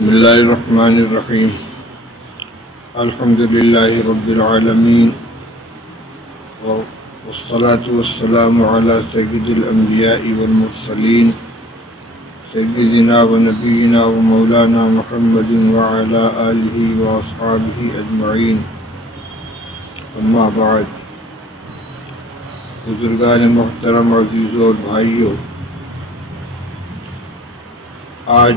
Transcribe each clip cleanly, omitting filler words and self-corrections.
بسم اللہ الرحمن الرحیم الحمد للہ رب العالمین والصلاة والسلام علی سید الانبیاء والمرسلین سیدنا و نبینا و مولانا محمد وعلی آلہ واصحابہ اجمعین اما بعد۔ بزرگان محترم، عزیزوں اور بھائیوں، آج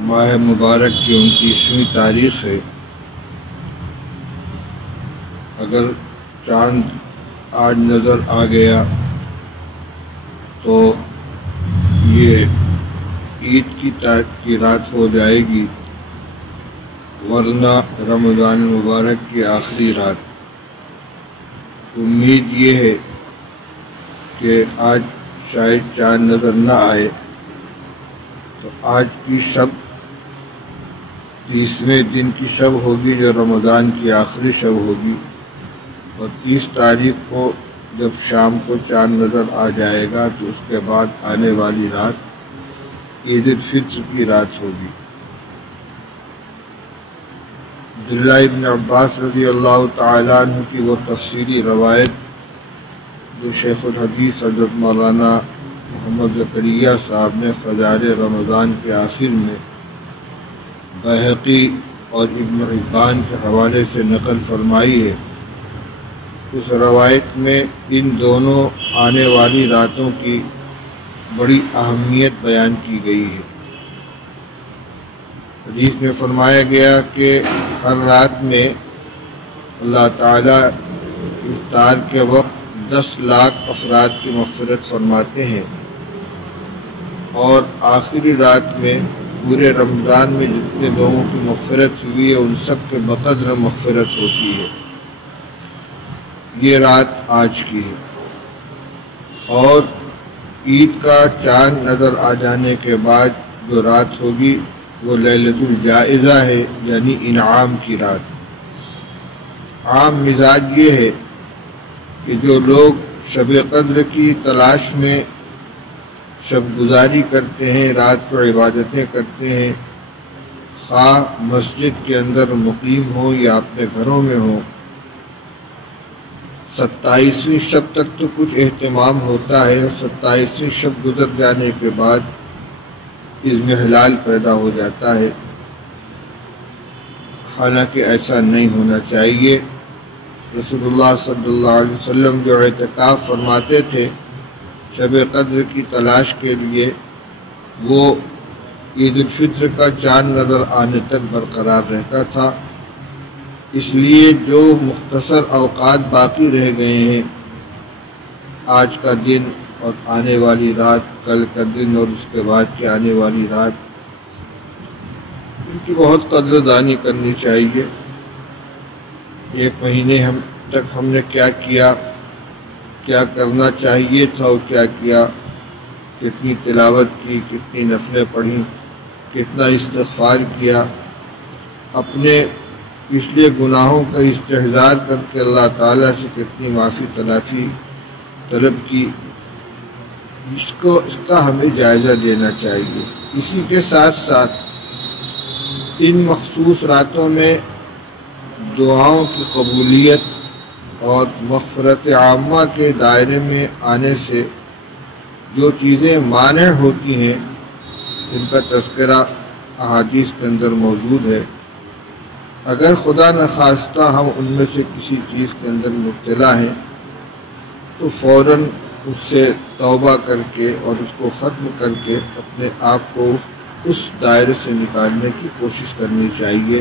ماہ مبارک کی 29ویں تاریخ ہے۔ اگر چاند آج نظر آ گیا تو یہ عید کی رات ہو جائے گی، ورنہ رمضان مبارک کی آخری رات۔ امید یہ ہے کہ آج شاید چاند نظر نہ آئے، تو آج کی شب 30ویں دن کی شب ہوگی جو رمضان کی آخری شب ہوگی، اور 30 تاریخ کو جب شام کو چاند نظر آ جائے گا تو اس کے بعد آنے والی رات عید الفطر کی رات ہوگی۔ عبداللہ ابن عباس رضی اللہ تعالیٰ عنہ کی وہ تفسیری روایت جو شیخ الحدیث حضرت مولانا محمد زکریہ صاحب نے فضائل رمضان کے آخر میں بہقی اور ابن حبان کے حوالے سے نقل فرمائی ہے، اس روایت میں ان دونوں آنے والی راتوں کی بڑی اہمیت بیان کی گئی ہے۔ حدیث میں فرمایا گیا کہ ہر رات میں اللہ تعالیٰ افطار کے وقت 10 لاکھ افراد کی مغفرت فرماتے ہیں، اور آخری رات میں پورے رمضان میں جتنے لوگوں کی مغفرت ہوئی ہے ان سب کے بقدر مغفرت ہوتی ہے۔ یہ رات آج کی ہے، اور عید کا چاند نظر آ جانے کے بعد جو رات ہوگی وہ لیلۃ الجائزہ ہے، یعنی انعام کی رات۔ عام مزاج یہ ہے کہ جو لوگ شب قدر کی تلاش میں شب گزاری کرتے ہیں، رات کو عبادتیں کرتے ہیں، خواہ مسجد کے اندر مقیم ہوں یا اپنے گھروں میں ہوں، 27ویں شب تک تو کچھ اہتمام ہوتا ہے، اور 27ویں شب گزر جانے کے بعد اضمحلال پیدا ہو جاتا ہے۔ حالانکہ ایسا نہیں ہونا چاہیے۔ رسول اللہ صلی اللہ علیہ وسلم جو اعتکاف فرماتے تھے شب قدر کی تلاش کے لیے، وہ عید الفطر کا چاند نظر آنے تک برقرار رہتا تھا۔ اس لیے جو مختصر اوقات باقی رہ گئے ہیں، آج کا دن اور آنے والی رات، کل کا دن اور اس کے بعد کی آنے والی رات، ان کی بہت قدردانی کرنی چاہیے۔ ایک مہینے تک ہم نے کیا کیا، کیا کرنا چاہیے تھا اور کیا کیا، کتنی تلاوت کی، کتنی نفلیں پڑھیں، کتنا استغفار کیا، اپنے پچھلے گناہوں کا استحضار کر کے اللہ تعالیٰ سے کتنی معافی تلافی طلب کی، اس کا ہمیں جائزہ لینا چاہیے۔ اسی کے ساتھ ساتھ ان مخصوص راتوں میں دعاؤں کی قبولیت اور مغفرت عامہ کے دائرے میں آنے سے جو چیزیں مانع ہوتی ہیں ان کا تذکرہ احادیث کے اندر موجود ہے۔ اگر خدا نخواستہ ہم ان میں سے کسی چیز کے اندر مبتلا ہیں تو فوراً اس سے توبہ کر کے اور اس کو ختم کر کے اپنے آپ کو اس دائرے سے نکالنے کی کوشش کرنی چاہیے۔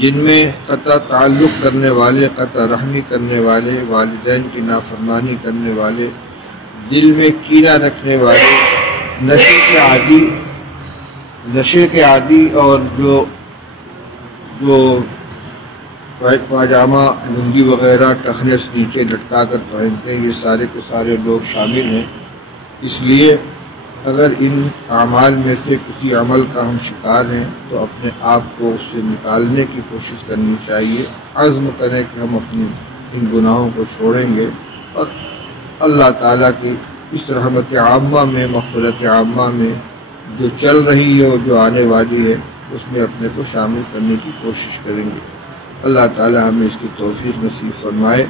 جن میں قطع تعلق کرنے والے، قطع رحمی کرنے والے، والدین کی نافرمانی کرنے والے، دل میں کینہ رکھنے والے، نشے کے عادی اور جو پاجامہ لنگی وغیرہ ٹخنے سے نیچے لٹکا کر پہنتے ہیں، یہ سارے کے سارے لوگ شامل ہیں۔ اس لیے اگر ان اعمال میں سے کسی عمل کا ہم شکار ہیں تو اپنے آپ کو اس سے نکالنے کی کوشش کرنی چاہیے، عزم کریں کہ ہم اپنی ان گناہوں کو چھوڑیں گے اور اللہ تعالیٰ کی اس رحمت عامہ میں، مغفرت عامہ میں جو چل رہی ہے اور جو آنے والی ہے اس میں اپنے کو شامل کرنے کی کوشش کریں گے۔ اللہ تعالی ہمیں اس کی توفیق نصیب فرمائے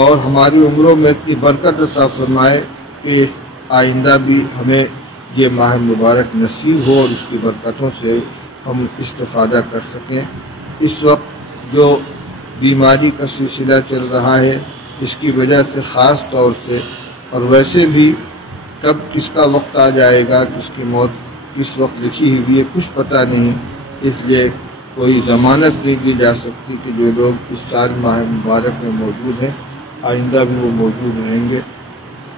اور ہماری عمروں میں اتنی برکت عطا فرمائے کہ آئندہ بھی ہمیں یہ ماہ مبارک نصیب ہو اور اس کی برکتوں سے ہم استفادہ کر سکیں۔ اس وقت جو بیماری کا سلسلہ چل رہا ہے اس کی وجہ سے خاص طور سے، اور ویسے بھی کب کس کا وقت آ جائے گا، کس کی موت کس وقت لکھی ہوئی ہے کچھ پتہ نہیں، اس لیے کوئی ضمانت نہیں دی جا سکتی کہ جو لوگ اس سال ماہ مبارک میں موجود ہیں آئندہ بھی وہ موجود رہیں گے۔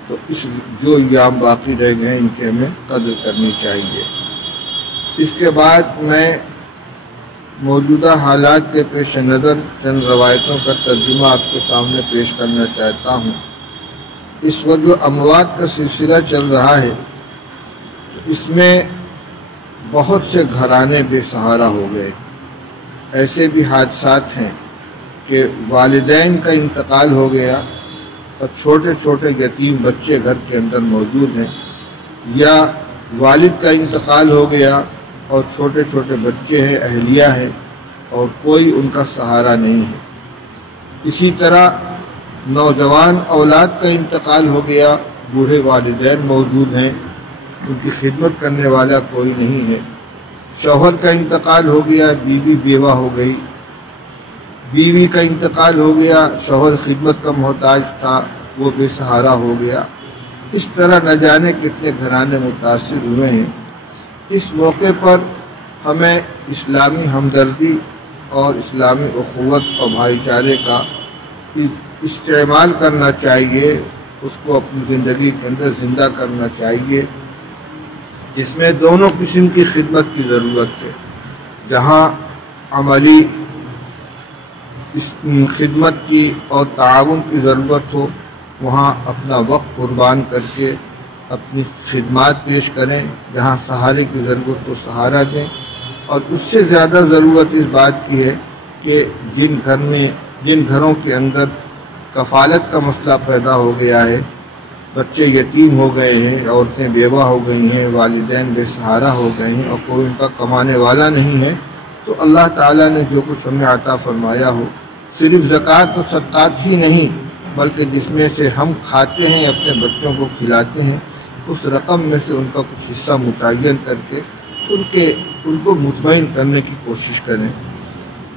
تو اس جو ایام باقی رہ گئے ان کی ہمیں قدر کرنی چاہیے۔ اس کے بعد میں موجودہ حالات کے پیش نظر چند روایتوں کا ترجمہ آپ کے سامنے پیش کرنا چاہتا ہوں۔ اس وقت جو اموات کا سلسلہ چل رہا ہے اس میں بہت سے گھرانے بے سہارا ہو گئے۔ ایسے بھی حادثات ہیں کہ والدین کا انتقال ہو گیا اور چھوٹے چھوٹے یتیم بچے گھر کے اندر موجود ہیں، یا والد کا انتقال ہو گیا اور چھوٹے چھوٹے بچے ہیں، اہلیہ ہیں، اور کوئی ان کا سہارا نہیں ہے۔ اسی طرح نوجوان اولاد کا انتقال ہو گیا، بوڑھے والدین موجود ہیں، ان کی خدمت کرنے والا کوئی نہیں ہے۔ شوہر کا انتقال ہو گیا، بیوی بیوہ ہو گئی، بیوی کا انتقال ہو گیا، شوہر خدمت کا محتاج تھا وہ بے سہارا ہو گیا۔ اس طرح نہ جانے کتنے گھرانے متاثر ہوئے ہیں۔ اس موقع پر ہمیں اسلامی ہمدردی اور اسلامی اخوت اور بھائی چارے کا استعمال کرنا چاہیے، اس کو اپنی زندگی کے اندر زندہ کرنا چاہیے۔ اس میں دونوں قسم کی خدمت کی ضرورت ہے، جہاں عملی خدمت کی اور تعاون کی ضرورت ہو وہاں اپنا وقت قربان کر کے اپنی خدمات پیش کریں، جہاں سہارے کی ضرورت ہو سہارا دیں، اور اس سے زیادہ ضرورت اس بات کی ہے کہ جن گھروں کے اندر کفالت کا مسئلہ پیدا ہو گیا ہے، بچے یتیم ہو گئے ہیں، عورتیں بیوہ ہو گئی ہیں، والدین بے سہارا ہو گئے ہیں اور کوئی ان کا کمانے والا نہیں ہے، تو اللہ تعالیٰ نے جو کچھ ہمیں عطا فرمایا ہو، صرف زکوٰۃ و صدقات ہی نہیں بلکہ جس میں سے ہم کھاتے ہیں اپنے بچوں کو کھلاتے ہیں، اس رقم میں سے ان کا کچھ حصہ متعین کر کے ان کو مطمئن کرنے کی کوشش کریں۔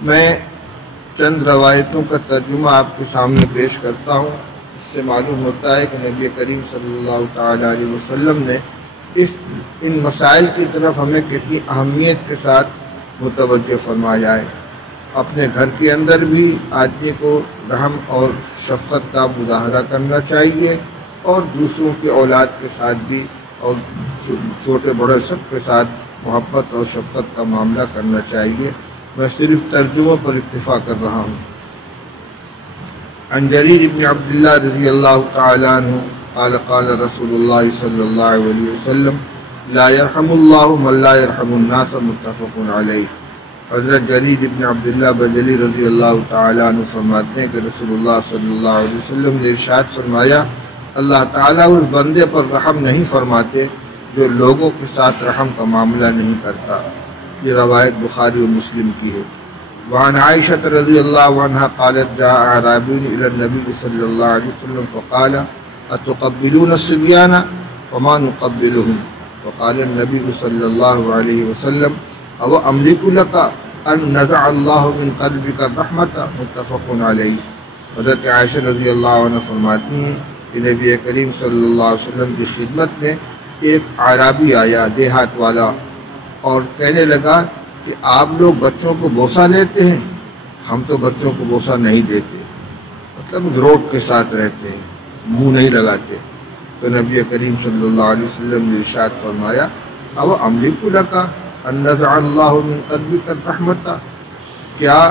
میں چند روایتوں کا ترجمہ آپ کے سامنے پیش کرتا ہوں۔ اس سے معلوم ہوتا ہے کہ نبی کریم صلی اللہ تعالی علیہ وسلم نے ان مسائل کی طرف ہمیں کتنی اہمیت کے ساتھ متوجہ فرمایا ہے۔ اپنے گھر کے اندر بھی آدمی کو رحم اور شفقت کا مظاہرہ کرنا چاہیے، اور دوسروں کی اولاد کے ساتھ بھی اور چھوٹے بڑے سب کے ساتھ محبت اور شفقت کا معاملہ کرنا چاہیے۔ میں صرف ترجموں پر اکتفا کر رہا ہوں۔ عن جریر بن عبداللہ رضی اللہ تعالی عنہ قال قال رسول اللہ صلی اللہ علیہ وسلم لا يرحم اللہ من لا يرحم الناس متفق علیہ۔ حضرت جریر بن عبداللہ بجلی رضی اللہ تعالی عنہ فرماتے ہیں کہ رسول اللہ صلی اللہ علیہ وسلم نے ارشاد فرمایا، اللہ تعالیٰ اس بندے پر رحم نہیں فرماتے جو لوگوں کے ساتھ رحم کا معاملہ نہیں کرتا۔ یہ روایت بخاری و مسلم کی ہے۔ وعن عائشة رضی اللہ عنہ قالت جاء اعرابی الى النبی صلی اللہ علیہ وسلم فقال اتقبلون الصبیان فما نقبلهم فقال النبی صلی اللہ علیہ وسلم او املک لک ان نزع اللہ من قلبک الرحمت متفق علیہ۔ حضرت عائشہ رضی اللہ عنہ فرماتی ہیں کہ نبی کریم صلی اللہ علیہ وسلم کی خدمت میں ایک اعرابی آیا، دیہات والا، اور کہنے لگا کہ آپ لوگ بچوں کو بوسہ لیتے ہیں، ہم تو بچوں کو بوسہ نہیں دیتے، مطلب روک کے ساتھ رہتے ہیں، منہ نہیں لگاتے۔ تو نبی کریم صلی اللہ علیہ وسلم نے ارشاد فرمایا او املک لک ان نزع اللہ من قلبک الرحمت، کیا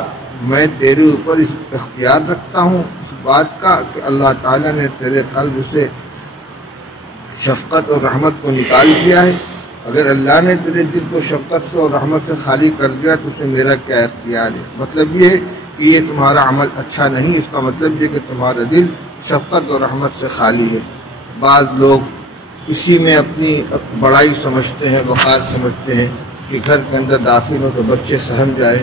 میں تیرے اوپر اس اختیار رکھتا ہوں اس بات کا کہ اللہ تعالیٰ نے تیرے قلب سے شفقت اور رحمت کو نکال دیا ہے؟ اگر اللہ نے تیرے دل کو شفقت سے اور رحمت سے خالی کر دیا تو اسے میرا کیا اختیار ہے؟ مطلب یہ ہے کہ یہ تمہارا عمل اچھا نہیں، اس کا مطلب یہ کہ تمہارا دل شفقت اور رحمت سے خالی ہے۔ بعض لوگ اسی میں اپنی بڑائی سمجھتے ہیں، وقار سمجھتے ہیں کہ گھر کے اندر داخل ہو تو بچے سہم جائیں،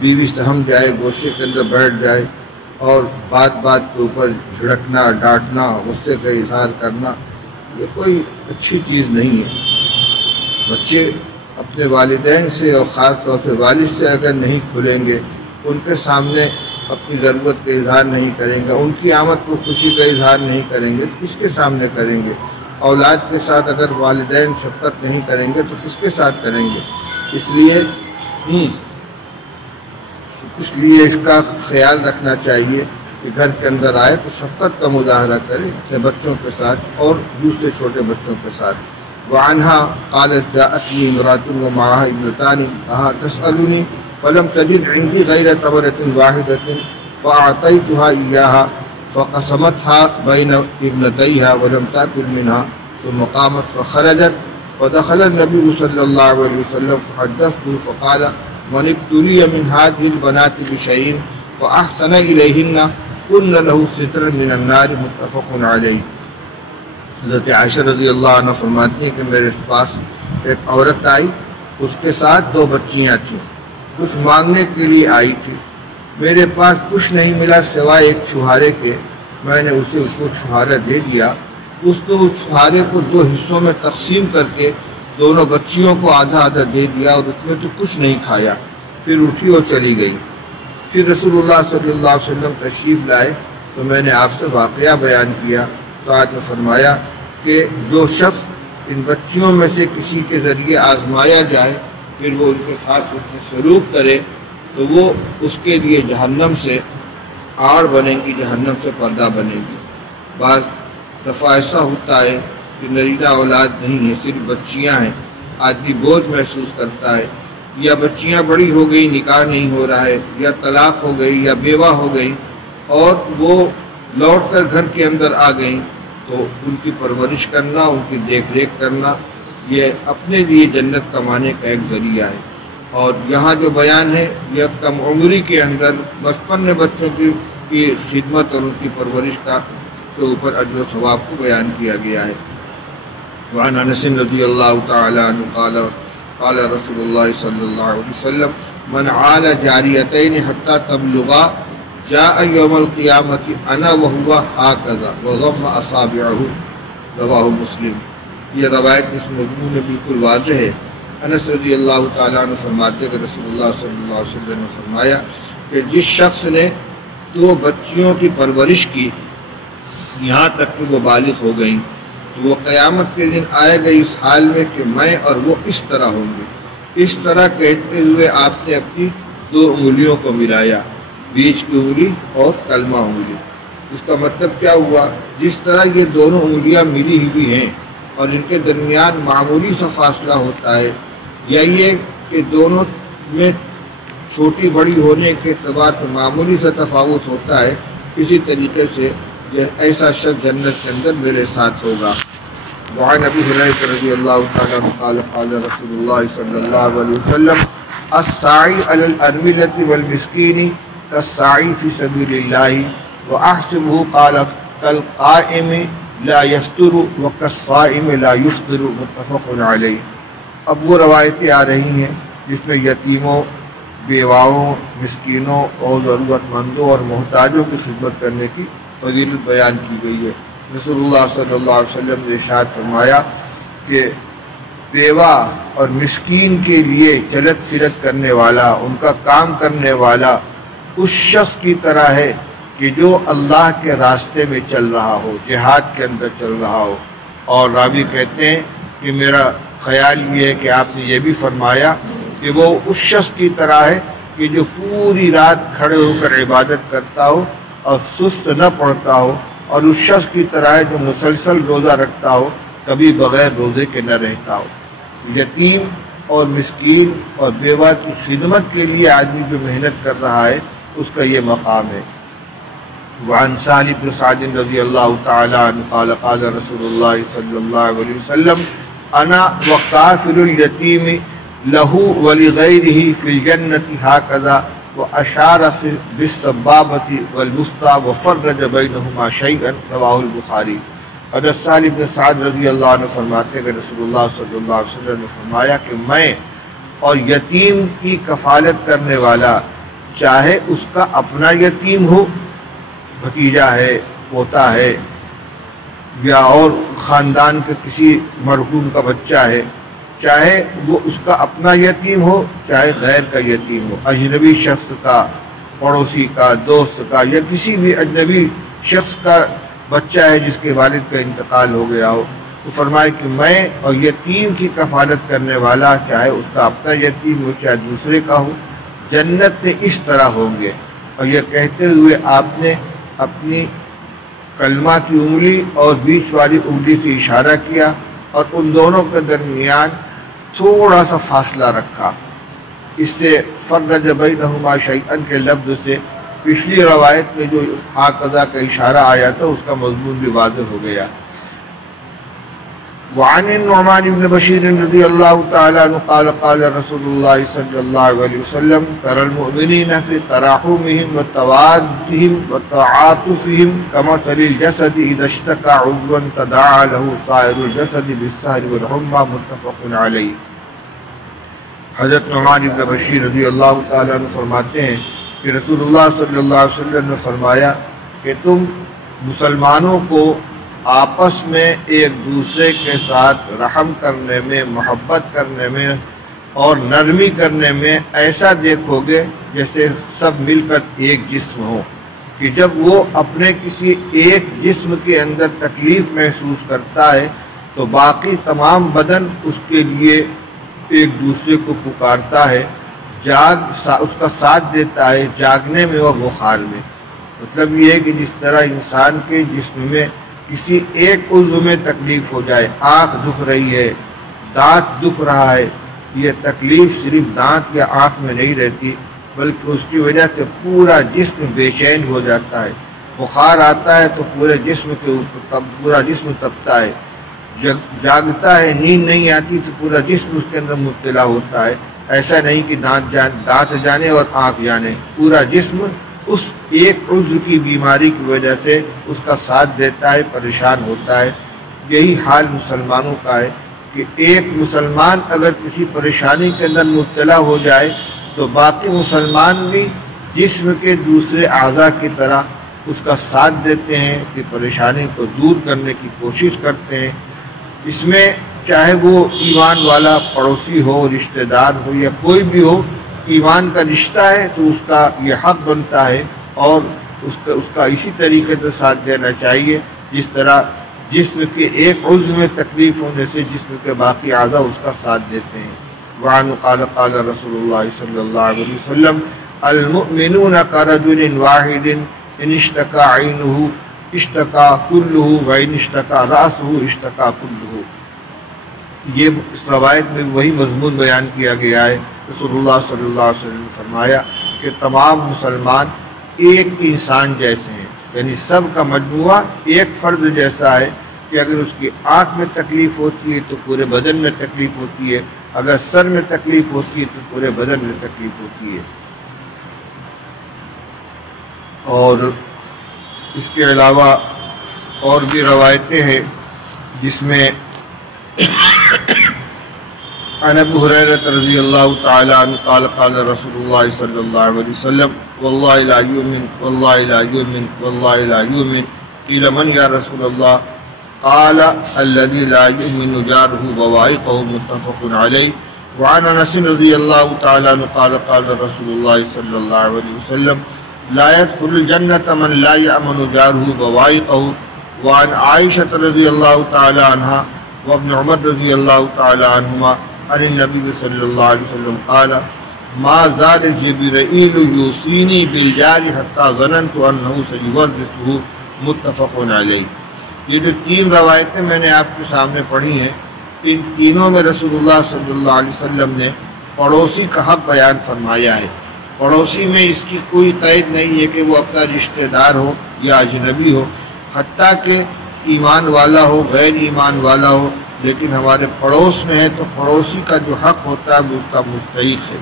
بیوی سہم جائے، گوشے کے اندر بیٹھ جائے، اور بات بات کے اوپر جھڑکنا، ڈانٹنا، غصے کا اظہار کرنا، یہ کوئی اچھی چیز نہیں ہے۔ بچے اپنے والدین سے اور خاص طور سے والد سے اگر نہیں کھلیں گے، ان کے سامنے اپنی ضرورت کا اظہار نہیں کریں گے، ان کی آمد پر خوشی کا اظہار نہیں کریں گے، تو کس کے سامنے کریں گے؟ اولاد کے ساتھ اگر والدین شفقت نہیں کریں گے تو کس کے ساتھ کریں گے؟ اس لیے اس کا خیال رکھنا چاہیے کہ گھر کے اندر آئے تو شفقت کا مظاہرہ کرے اپنے بچوں کے ساتھ اور دوسرے چھوٹے بچوں کے ساتھ۔ وعنها قالت جاءتني امرأة ومعها ابنتان تسألني فلم تجد عندي غير تمرة واحدة فأعطيتها إياها فقسمتها بين ابنتيها ولم تأكل منها ثم قامت فخرجت فدخل النبي صلى الله عليه وسلم فحدثته فقال من ابتلي من هذه البنات بشيء فأحسن إليهن كن له سترا من النار متفق عليه۔ حضرت عائشہ رضی اللہ عنہ فرماتی ہیں کہ میرے پاس ایک عورت آئی، اس کے ساتھ 2 بچیاں تھیں، کچھ مانگنے کے لیے آئی تھی، میرے پاس کچھ نہیں ملا سوائے ایک چھہارے کے، میں نے اسے اس کو چھہارا دے دیا، اس نے اس چھہارے کو 2 حصوں میں تقسیم کر کے دونوں بچیوں کو آدھا آدھا دے دیا اور اس میں تو کچھ نہیں کھایا، پھر اٹھی اور چلی گئی۔ پھر رسول اللہ صلی اللہ علیہ وسلم تشریف لائے تو میں نے آپ سے واقعہ بیان کیا تو آپ نے فرمایا کہ جو شخص ان بچیوں میں سے کسی کے ذریعے آزمایا جائے پھر وہ ان کے ساتھ اس سے سلوک کرے تو وہ اس کے لیے جہنم سے آڑ بنیں گی، جہنم سے پردہ بنے گی۔ بعض دفعہ ایسا ہوتا ہے کہ نرینہ اولاد نہیں ہے، صرف بچیاں ہیں، آدمی بوجھ محسوس کرتا ہے، یا بچیاں بڑی ہو گئی، نکاح نہیں ہو رہا ہے، یا طلاق ہو گئی یا بیوہ ہو گئی اور وہ لوٹ کر گھر کے اندر آ گئیں، تو ان کی پرورش کرنا، ان کی دیکھ ریکھ کرنا یہ اپنے لیے جنت کمانے کا ایک ذریعہ ہے۔ اور یہاں جو بیان ہے یہ کم عمری کے اندر بچپن میں بچوں کی خدمت اور ان کی پرورش کا کے اوپر اجر و ثواب کو بیان کیا گیا ہے۔ وعن انس رضی اللہ تعالی عنہ قال رسول اللہ صلی اللہ علیہ وسلم من عال جاریتین حتی تبلغا جاء یوم القیامت انا وهو هكذا وضم اصابعه رواہ مسلم۔ یہ روایت اس مضمون میں بالکل واضح ہے۔ انس رضی اللہ تعالیٰ عنہ فرماتے کہ رسول اللہ صلی اللہ علیہ وسلم نے فرمایا کہ جس شخص نے 2 بچیوں کی پرورش کی یہاں تک کہ وہ بالغ ہو گئیں تو وہ قیامت کے دن آئے گا اس حال میں کہ میں اور وہ اس طرح ہوں گے۔ اس طرح کہتے ہوئے آپ نے اپنی 2 انگلیوں کو ملایا، بیچ کی انگلی اور کلمہ انگلی۔ اس کا مطلب کیا ہوا؟ جس طرح یہ دونوں انگلیاں ملی ہوئی ہیں اور ان کے درمیان معمولی سا فاصلہ ہوتا ہے، یا یہ کہ دونوں میں چھوٹی بڑی ہونے کے اعتبار سے معمولی سا تفاوت ہوتا ہے، اسی طریقے سے یہ ایسا شخص جنت کے اندر میرے ساتھ ہوگا۔ وعن ابی ہریرہ رضی اللہ تعالیٰ عنہ قال قال رسول اللہ صلی اللہ علیہ وسلم الساعی علی الارملة والمسکین كالساعی فی سبیل اللہ واحسبہ قال کالقائم لا یفطر وکالصائم لا یفطر متفق علیہ۔ اب وہ روایتیں آ رہی ہیں جس میں یتیموں، بیواؤں، مسکینوں اور ضرورت مندوں اور محتاجوں کی خدمت کرنے کی فضیلت بیان کی گئی ہے۔ رسول اللہ صلی اللہ علیہ وسلم نے ارشاد فرمایا کہ بیوہ اور مسکین کے لیے چلت پھرت کرنے والا، ان کا کام کرنے والا اس شخص کی طرح ہے کہ جو اللہ کے راستے میں چل رہا ہو، جہاد کے اندر چل رہا ہو۔ اور راوی کہتے ہیں کہ میرا خیال یہ ہے کہ آپ نے یہ بھی فرمایا کہ وہ اس شخص کی طرح ہے کہ جو پوری رات کھڑے ہو کر عبادت کرتا ہو اور سست نہ پڑتا ہو، اور اس شخص کی طرح ہے جو مسلسل روزہ رکھتا ہو، کبھی بغیر روزے کے نہ رہتا ہو۔ یتیم اور مسکین اور بیوہ کی خدمت کے لیے آدمی جو محنت کر رہا ہے اس کا یہ مقام ہے۔ وعن سہل بن سعد رضی اللہ تعالی عنہ قال قال رسول اللہ صلی اللہ علیہ وسلم انا وکافر الیتیم لہ ولغیرہ فی الجنۃ ہکذا واشار بالسبابۃ والوسطی وفرج بینہما شیئا رواہ البخاری۔ حضرت سہل بن سعد رضی اللہ عنہ فرماتے ہیں کہ رسول اللہ صلی اللہ علیہ وسلم نے فرمایا کہ میں اور یتیم کی کفالت کرنے والا، چاہے اس کا اپنا یتیم ہو، بھتیجا ہے، پوتا ہے، یا اور خاندان کے کسی مرحوم کا بچہ ہے، چاہے وہ اس کا اپنا یتیم ہو چاہے غیر کا یتیم ہو، اجنبی شخص کا، پڑوسی کا، دوست کا، یا کسی بھی اجنبی شخص کا بچہ ہے جس کے والد کا انتقال ہو گیا ہو، تو فرمائے کہ میں اور یتیم کی کفالت کرنے والا، چاہے اس کا اپنا یتیم ہو چاہے دوسرے کا ہو، جنت میں اس طرح ہوں گے۔ اور یہ کہتے ہوئے آپ نے اپنی کلمہ کی انگلی اور بیچ والی انگلی سے اشارہ کیا اور ان دونوں کے درمیان تھوڑا سا فاصلہ رکھا۔ اس سے فرج بینہما شیئا کے لفظ سے پچھلی روایت میں جو ہاکذا کا اشارہ آیا تھا اس کا مضمون بھی واضح ہو گیا۔ وعن النعمان بن بشیر رضی اللہ تعالی عنہ قال قال رسول اللہ صلی اللہ علیہ وسلم ترى المؤمنین فی تراحمهم وتوادهم وتعاطفهم كمثل الجسد اذا اشتكى عضوا تداعى له سائر الجسد بالسهر والحمى متفق علیہ۔ حضرت نعمان بن بشیر رضی اللہ تعالی عنہ فرماتے ہیں کہ رسول اللہ صلی اللہ علیہ وسلم نے فرمایا کہ تم مسلمانوں کو آپس میں ایک دوسرے کے ساتھ رحم کرنے میں، محبت کرنے میں اور نرمی کرنے میں ایسا دیکھو گے جیسے سب مل کر ایک جسم ہو، کہ جب وہ اپنے کسی ایک جسم کے اندر تکلیف محسوس کرتا ہے تو باقی تمام بدن اس کے لیے ایک دوسرے کو پکارتا ہے، اس کا ساتھ دیتا ہے جاگنے میں اور بخار میں۔ مطلب یہ ہے کہ جس طرح انسان کے جسم میں کسی ایک عضو میں تکلیف ہو جائے، آنکھ دکھ رہی ہے، دانت دکھ رہا ہے، یہ تکلیف صرف دانت یا آنکھ میں نہیں رہتی بلکہ اس کی وجہ سے پورا جسم بے چین ہو جاتا ہے، بخار آتا ہے تو پورے جسم کے اوپر پورا جسم تپتا ہے، جاگتا ہے، نیند نہیں آتی تو پورا جسم اس کے اندر مبتلا ہوتا ہے۔ ایسا نہیں کہ دانت جانے اور آنکھ جانے، پورا جسم اس ایک عضو کی بیماری کی وجہ سے اس کا ساتھ دیتا ہے، پریشان ہوتا ہے۔ یہی حال مسلمانوں کا ہے کہ ایک مسلمان اگر کسی پریشانی کے اندر مبتلا ہو جائے تو باقی مسلمان بھی جسم کے دوسرے اعضاء کی طرح اس کا ساتھ دیتے ہیں، اس کی پریشانی کو دور کرنے کی کوشش کرتے ہیں۔ اس میں چاہے وہ ایمان والا پڑوسی ہو، رشتہ دار ہو یا کوئی بھی ہو، ایمان کا رشتہ ہے تو اس کا یہ حق بنتا ہے اور اس کا اسی طریقے سے ساتھ دینا چاہیے جس طرح جسم کے ایک عضو میں تکلیف ہونے سے جسم کے باقی اعضاء اس کا ساتھ دیتے ہیں۔ وعنہ قال قال رسول اللہ صلی اللہ علیہ وسلم المؤمنون كرجل واحد ان اشتكى عينه اشتكى كله وان اشتكى رأسه اشتكى كله۔ یہ اس روایت میں وہی مضمون بیان کیا گیا ہے۔ رسول اللہ صلی اللہ علیہ وسلم نے فرمایا کہ تمام مسلمان ایک انسان جیسے ہیں، یعنی سب کا مجموعہ ایک فرد جیسا ہے کہ اگر اس کی آنکھ میں تکلیف ہوتی ہے تو پورے بدن میں تکلیف ہوتی ہے، اگر سر میں تکلیف ہوتی ہے تو پورے بدن میں تکلیف ہوتی ہے۔ اور اس کے علاوہ اور بھی روایتیں ہیں جس میں عن ابی ہریرہ رضی اللہ تعالی عنہ قال قال رسول اللہ صلی اللہ علیہ وسلم واللہ لا یؤمن واللہ لا یؤمن واللہ لا یؤمن قیل من یا رسول اللہ قال الذي لا يؤمن جاره بوائقه متفق علیہ۔ وعن انس رضی اللہ تعالی عنہ قال قال رسول اللہ صلی اللہ علیہ وسلم لا يدخل الجنة من لا يأمن جاره بوائقه۔ وعن عائشة رضی اللہ تعالی عنہ وابن عمر رضی اللہ تعالی عنہما عن النبی صلی اللہ علیہ وسلم قال ما زال جبرائیل یوصینی بالجار حتی ظننت انہ سیورثہ متفق علیہ۔ یہ جو تین روایتیں میں نے آپ کے سامنے پڑھی ہیں، ان تینوں میں رسول اللہ صلی اللہ علیہ وسلم نے پڑوسی کا حق بیان فرمایا ہے۔ پڑوسی میں اس کی کوئی قید نہیں ہے کہ وہ اپنا رشتہ دار ہو یا اجنبی ہو، حتیٰ کہ ایمان والا ہو، غیر ایمان والا ہو، لیکن ہمارے پڑوس میں ہے تو پڑوسی کا جو حق ہوتا ہے وہ اس کا مستحق ہے۔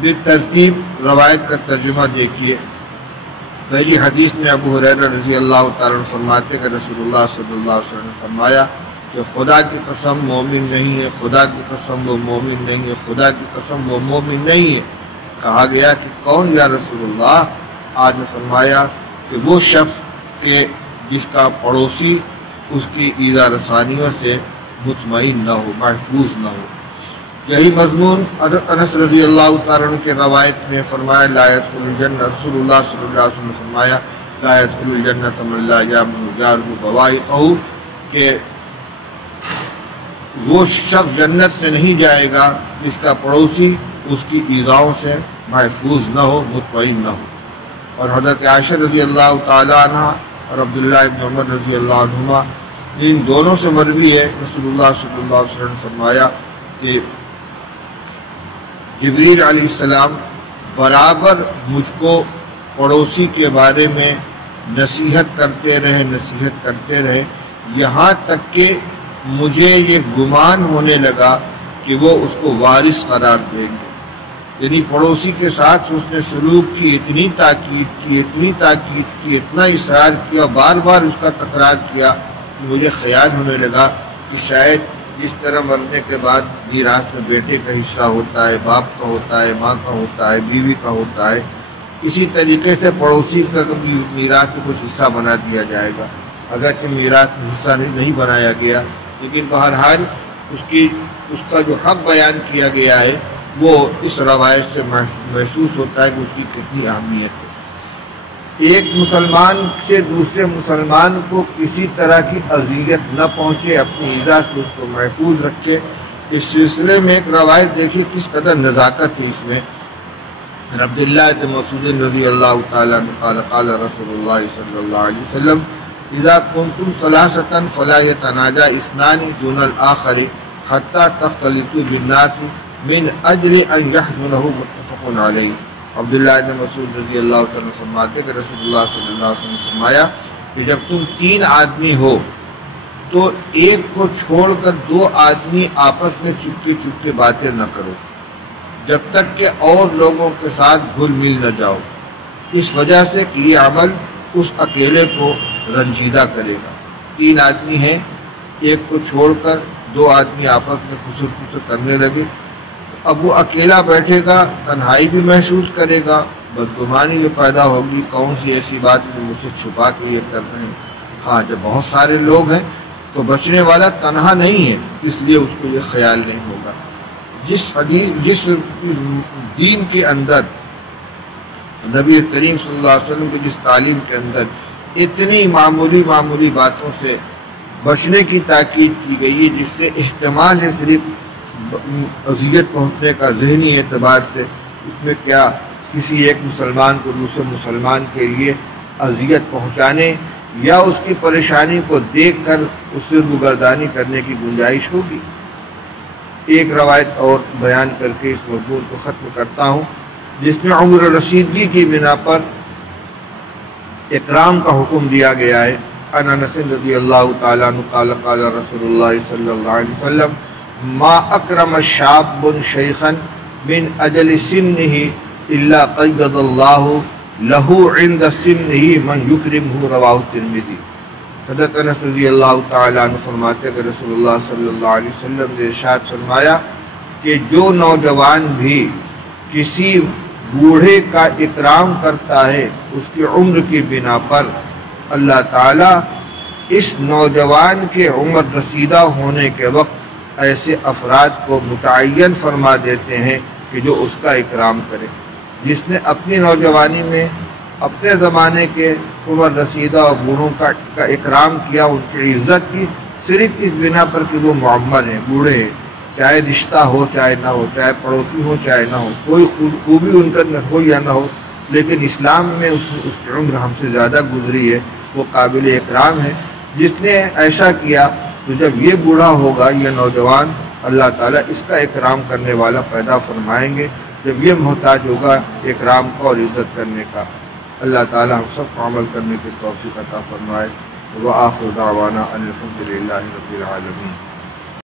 بالترتیب روایت کا ترجمہ دیکھیے پہلی حدیث میں ابو ہریرہ رضی اللہ تعالیٰ عنہ فرماتے کہ رسول اللہ صلی اللہ علیہ وسلم نے فرمایا کہ خدا کی قسم مومن نہیں ہے، خدا کی قسم وہ مومن نہیں ہے، خدا کی قسم وہ مومن نہیں ہے۔ کہا گیا کہ کون یا رسول اللہ؟ آج نے فرمایا کہ وہ شخص کہ جس کا پڑوسی اس کی ایذا رسانیوں سے مطمئن نہ ہو، محفوظ نہ ہو۔ یہی مضمون انس رضی اللہ تعالیٰ عنہ کے روایت میں فرمایا لا يدخل الجنہ، رسول اللہ صلی اللہ علیہ وسلم نے فرمایا لا يدخل الجنة من لا يأمن جاره بوائقه، کہ وہ شخص جنت میں نہیں جائے گا جس کا پڑوسی اس کی ایذاؤں سے محفوظ نہ ہو، مطمئن نہ ہو۔ اور حضرت عائشہ رضی اللہ تعالیٰ عنہ اور عبداللہ ابن عمر رضی اللہ عنہما، ان دونوں سے مروی ہے، رسول اللہ صلی اللہ علیہ وسلم نے فرمایا کہ جبریل علیہ السلام برابر مجھ کو پڑوسی کے بارے میں نصیحت کرتے رہے یہاں تک کہ مجھے یہ گمان ہونے لگا کہ وہ اس کو وارث قرار دیں گے۔ یعنی پڑوسی کے ساتھ اس نے سلوک کی، اتنی تاکید کی، اتنا اصرار کیا، بار بار اس کا تکرار کیا کہ مجھے خیال ہونے لگا کہ شاید جس طرح مرنے کے بعد میراث میں بیٹے کا حصہ ہوتا ہے، باپ کا ہوتا ہے، ماں کا ہوتا ہے، بیوی کا ہوتا ہے، اسی طریقے سے پڑوسی کا میراث میں کچھ حصہ بنا دیا جائے گا۔ اگرچہ میراث میں حصہ نہیں بنایا گیا، لیکن بہرحال اس کا جو حق بیان کیا گیا ہے وہ اس روایت سے محسوس ہوتا ہے کہ اس کی کتنی اہمیت ہے۔ ایک مسلمان سے دوسرے مسلمان کو کسی طرح کی اذیت نہ پہنچے، اپنی ایذا سے اس کو محفوظ رکھے۔ اس سلسلے میں ایک روایت دیکھیے کس قدر نزاکت ہے اس میں۔ عبداللہ بن مسعود رضی اللہ تعالیٰ عنہ قال قال رسول اللہ صلی اللہ علیہ وسلم اذا کنتم ثلاثة فلا يتناجى اثنان دون الآخر حتى تختلطوا بالناس من اجل ان يحزنه متفق علیہ۔ عبداللہ بن مسعود رضی اللہ تعالیٰ فرماتے کہ رسول اللہ صلی اللہ علیہ وسلم نے فرمایا کہ جب تم 3 آدمی ہو تو ایک کو چھوڑ کر 2 آدمی آپس میں چپکے باتیں نہ کرو جب تک کہ اور لوگوں کے ساتھ گھل مل نہ جاؤ، اس وجہ سے کہ یہ عمل اس اکیلے کو رنجیدہ کرے گا۔ 3 آدمی ہیں، ایک کو چھوڑ کر 2 آدمی آپس میں خسر کرنے لگے، اب وہ اکیلا بیٹھے گا، تنہائی بھی محسوس کرے گا، بدگمانی جو پیدا ہوگی کون سی ایسی بات جو مجھ سے چھپا کے یہ کر رہے ہیں۔ ہاں جب بہت سارے لوگ ہیں تو بچنے والا تنہا نہیں ہے، اس لیے اس کو یہ خیال نہیں ہوگا۔ جس دین کے اندر نبی کریم صلی اللہ علیہ وسلم کی جس تعلیم کے اندر اتنی معمولی باتوں سے بچنے کی تاکید کی گئی ہے، جس سے احتمال ہے صرف اذیت پہنچنے کا ذہنی اعتبار سے، اس میں کیا کسی ایک مسلمان کو دوسرے مسلمان کے لیے اذیت پہنچانے یا اس کی پریشانی کو دیکھ کر اس سے روگردانی کرنے کی گنجائش ہوگی۔ ایک روایت اور بیان کر کے اس موضوع کو ختم کرتا ہوں، جس میں عمر رسیدگی کی بنا پر اکرام کا حکم دیا گیا ہے۔ عن انس رضی اللہ تعالیٰ عنہ قال قال رسول اللہ صلی اللہ علیہ وسلم ما اکرم شاب شیخا من اجل سنہ الا قید اللہ لہ عند سنہ من یکرمہ، رواہ الترمذی۔ حضرت انس رضی اللہ تعالیٰ عنہ فرماتے کہ رسول اللہ صلی اللہ علیہ وسلم نے ارشاد فرمایا کہ جو نوجوان بھی کسی بوڑھے کا اکرام کرتا ہے اس کی عمر کی بنا پر، اللہ تعالیٰ اس نوجوان کے عمر رسیدہ ہونے کے وقت ایسے افراد کو متعین فرما دیتے ہیں کہ جو اس کا اکرام کرے۔ جس نے اپنی نوجوانی میں اپنے زمانے کے عمر رسیدہ اور بوڑھوں کا اکرام کیا، ان کی عزت کی، صرف اس بنا پر کہ وہ معمر ہیں، بوڑھے ہیں، چاہے رشتہ ہو چاہے نہ ہو، چاہے پڑوسی ہو چاہے نہ ہو، کوئی خوبی ان کا ہو یا نہ ہو، لیکن اسلام میں اس کی عمر ہم سے زیادہ گزری ہے، وہ قابل اکرام ہے۔ جس نے ایسا کیا تو جب یہ بوڑھا ہوگا یہ نوجوان، اللہ تعالیٰ اس کا اکرام کرنے والا پیدا فرمائیں گے، جب یہ محتاج ہوگا اکرام کا اور عزت کرنے کا۔ اللہ تعالیٰ ہم سب کو عمل کرنے کی توفیق عطا فرمائے۔ وآخر دعوانا ان الحمد للہ رب العالمین۔